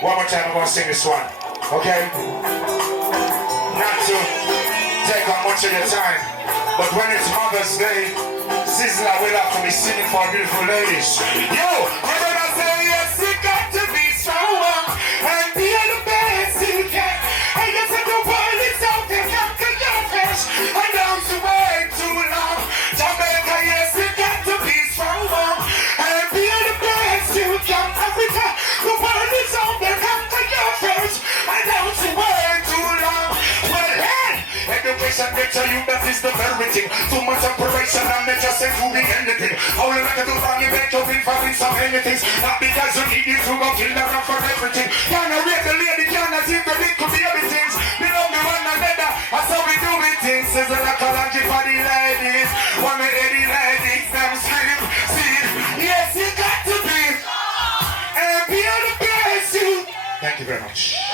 One more time, I'm gonna sing this one. Okay? Not to take up much of your time, but when it's Mother's Day, Sizzla will have to be singing for beautiful ladies. Yo, we're gonna say yes, you got to be strong and be the best you can. And you said the world is out there, conquer your flesh. I don't to wait too long. Jamaica, yes, you got to be strong and be the best you can. Africa, the world is out there, conquer your flesh. I don't to wait too long. Well, hey, education gets you, that is the very thing. Too much operation and they just say to be anything. All you like to do from you make you feel for some anything. Not because you need it to go kill them for everything. Can't rate the lady, can't see the big could be everything. We love me one another, that's how we do it things. Sizzla Kalonji for the ladies. One of the ladies, them sleep, see. Yes, you got to be. And be the best you. Thank you very much.